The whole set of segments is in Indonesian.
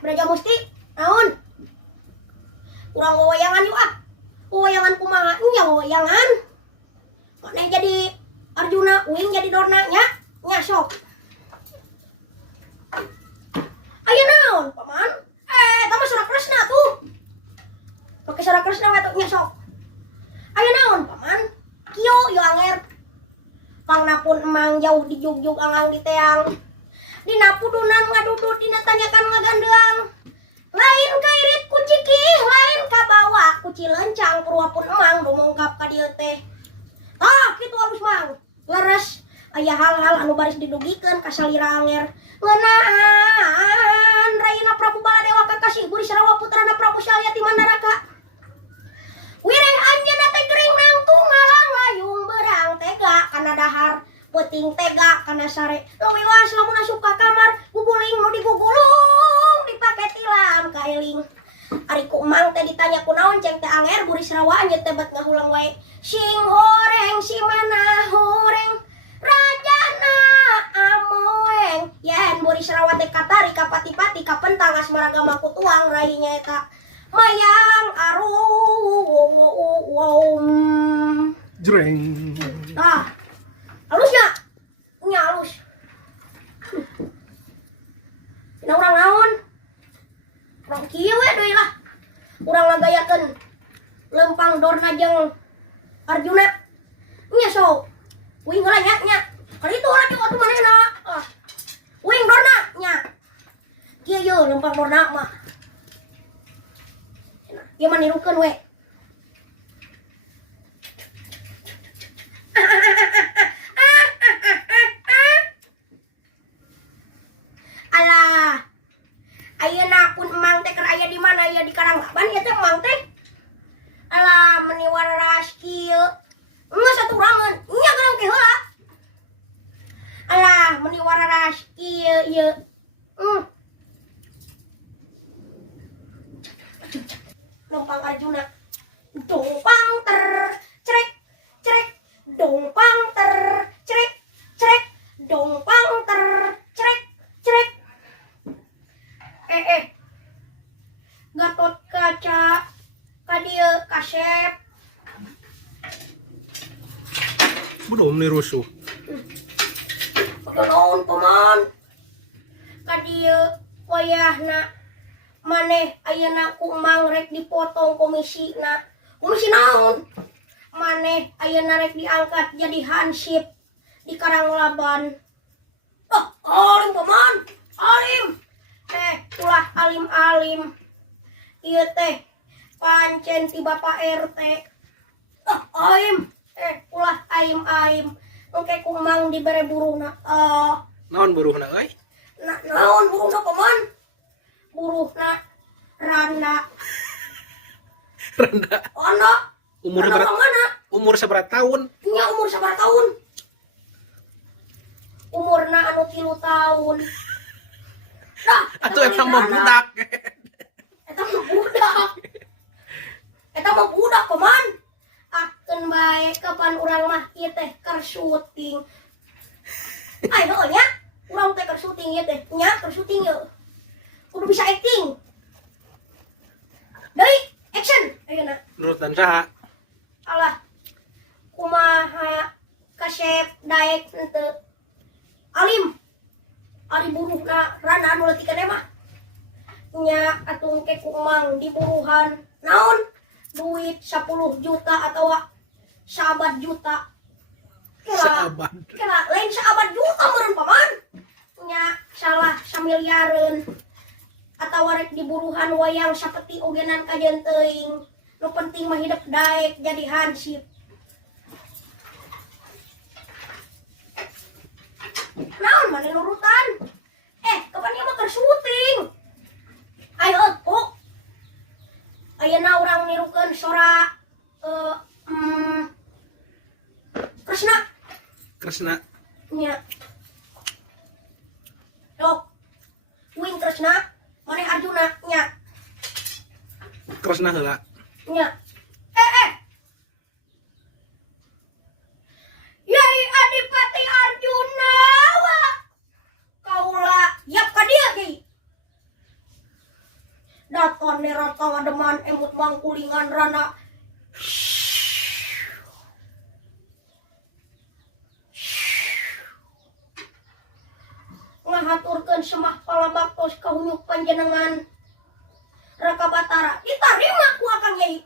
Braja Musti, naon? Urang wayangan yuk ah. Wayangan kumaha? Nya wayangan. Maneh jadi Arjuna, uing jadi Dorna nya. Nya sok. Aya naon, paman? Tama Sura Kresna tuh. Pakai Sura Kresna we tuh nya sok. Aya naon, paman? Kieu yo anger. Pangnapun emang jauh di jugjug angang di teang. Dina pudunan ngadudut dina tanyakan ngagandang. Lain kairit ku cikih, lain ka bawa ku cilencang purwapun emang dumungkap ka dieu teh. Tah kitu alus mang. Leres aya hal-hal anu baris didugikeun ka salira anger. Ngeunaan Rayana Prabu Baladewa kakasih Guri Sarawa putrana Prabu Salyati Mandaraka. Wireh anjeunna teh gering nangtu ngalang layung berang tega kana dahar. Peuting tega kana sare. Lewiwas lamun asup ka kamar, guguling nu digugulung dipake tilam kaeling. Ari ku emang teh ditanya kunaon ceng teh anger Guri Sarawa anjeun teh bet ngahulang wae. Sing horeng si mana horeng rajana amoeng. Yen Guri Sarawa teh katari ka pati-pati ka pentang asmara gama ku tuang rainya eta. Mayang arum. Jreng. Tah. Halusnya, nya halus. Dina urang naon? Urang kieu we deui lah. Urang ngagayakeun lempang Dorna jeung Arjuna. Nya sok. Uing heula nya. Kali itu ulah jeung atuh manehna. Uing Dorna nya. Kieu ye lempang Dorna mah. Ieu mah nirukeun we. Alah, ayeuna pun emang teh keur aya di mana ya di Karanggaban ya teh emang teh. Alah, meni waras kieu. Geus saturangan, nya geurang teh heula. Alah, meni waras kieu ieu. Lempang Arjuna. Dongpang ter cerek cerek dongpang ter cerek cerek dongpang ter cerek cerek. Gatot Kaca ka dieu kasep. Belum nih rusuh. Naon paman? Ka dieu wayahna maneh ayeuna ku emang rek dipotong komisina. Komisi naon? Maneh ayeuna rek diangkat jadi hansip di Karanglaban. Alim paman, alim. Ulah alim-alim. Ieu teh pancen ti Bapak RT. Aim. Ulah aim-aim. Engke ku emang dibere buruhna. Naon buruhna euy? Naon buruhna paman? Buruhna Randa. Randa. Randa. Umur seberapa tahun? Nya umur sabar tahun? Umurna anu 3 tahun. Dah, Atuh eta mah budak. Eta mah budak paman. Akeun bae kapan urang mah ieu teh keur syuting. Ai heuh nya, urang teh keur syuting ieu teh. Nya keur syuting yeuh. Kudu bisa acting. Deui, action ayeuna. Nurutan saha? Alah. Kumaha kasep daek henteu. Alim. Ari buruhna Rana anu leutik keneh mah. Nya atuh ke ku emang diburuhan. Naon? Duit 10 juta atawa saabad juta. Saabad. Kela lain saabad juta meureun paman. Nya salah samiliareun. Atawa rek diburuhan wayang sapeti ogenan kajeun teuing. Nu penting mah hidup daek jadi hansip. Naon maneh nurutan? Kapan ieu mah keur syuting? Ayo, ayeuna urang nirukeun sora Kresna. Kresna. Nya. Dok. Uing Kresna, maneh Arjuna nya. Kresna heula. Nya. Yai Adipati Arjuna. Kaula yap ka dieu ge. daton nerata ngademan emut mangkulingan rana. Ngahaturkeun semah palabaktos kahunyuk panjenengan Raka Batara ditarima ku Akang Nyai.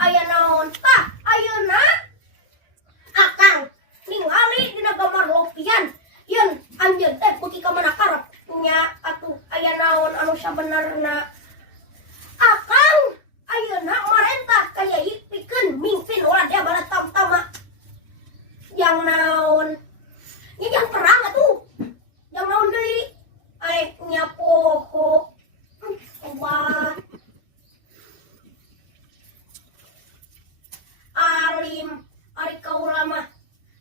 Aya naon tah ayeuna Akang ningali dina gambar lopian yeun anjeun teh beuki ka mana karep nya atuh aya naon anu sabenerna. Akang ayeuna marentah ka Nyai pikeun mingpin ulah dia bala tamtama yang naon nya yang perang atuh yang naon deui nya poho obat alim ari kaula mah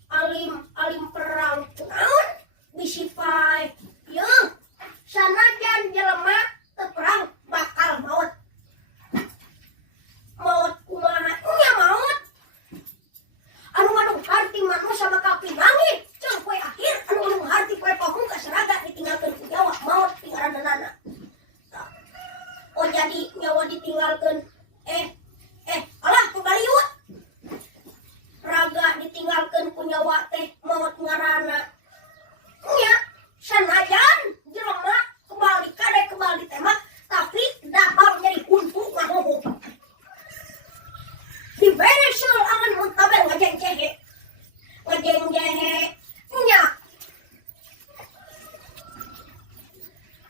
alim perang naon bisi pae yeuh sanajan jelema teu perang bakal maut kumaha nya maut anu ngadung harti manusia bakal pinangit jeung poe akhir anu ngadung harti poe pamungkas raga ditinggalkeun ku nyawa maut tinggaranana. Oh jadi nyawa ditinggalkeun alah pabaliut raga ditinggalkeun ku nyawa teh maut ngaranna nya sanajan jelema kebal ditembak tapi dahar jadi kuntu ngahoho dibere seul angan muntaber ngajengjehe nya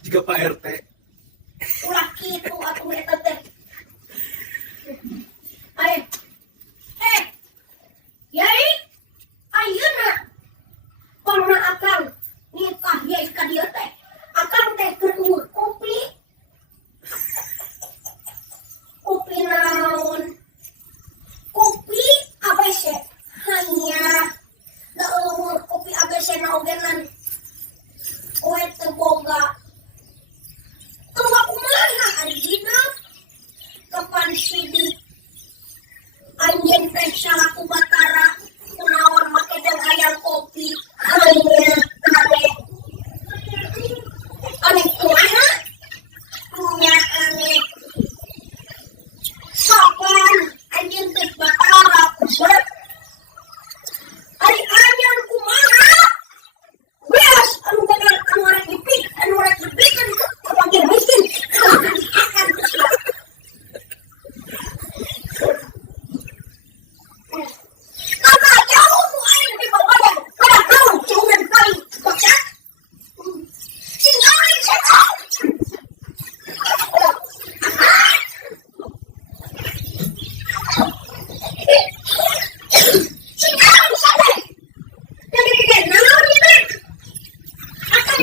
Jika Pak RT. ulah kitu atuh eta teh. Yai ayeuna pamna Akang nikah Yai ka dieu teh Akang teh keur eueuh kopi naon kopi ABC hanya da eueuh kopi ABC na ogenan koe teu boga kumaha ari hidup kapan sidik anjeun teh salaku Batara kunaon make jeung hayang kopi hanya aneh kumaha nya aneh sopan anjeun teh Batara kusut ari anjeun kumaha beas anu bener anu rek dipik kan pake miskin akan kusut kakak jauh mu aing di babadan pada kau jauh dan paling baksa singaring setan singaring setan jadi naon ieu teh akan